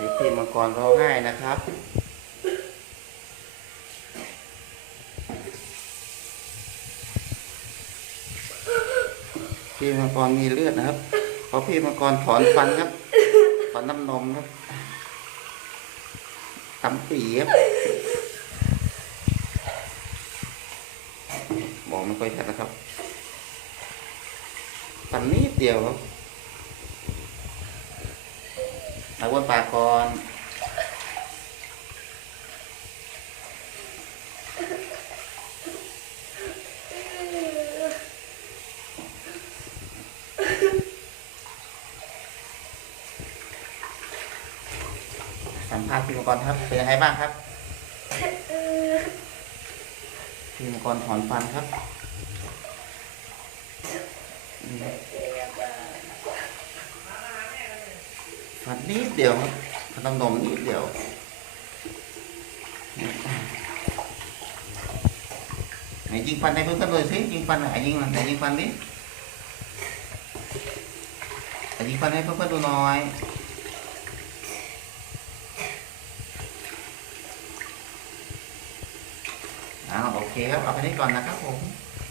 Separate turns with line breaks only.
พี่มังกรร้องไห้นะครับ พี่มังกรมีเลือดนะครับเพราะพี่มังกรถอนฟันครับถอนน้ำนมครับทำปีครับมองไม่ค่อยชัดนะครับฟันนิดเดียวครับ เอาบนปากก่อนสัมภาษณ์พี่มังกรครับ เป็นยังไงบ้างครับพี่มังกรถอนฟันครับ มฟันนิดเดียวครับฟันน้ำนมนิดเดียวไหนยิงฟันให้เพื่อนๆเลยสิยิงฟันไหนยิงไหนยิงฟันดิไหนยิงฟันให้เพื่อนๆดูหน่อยอ่าโอเคครับเอาไปนี้ก่อนนะครับผม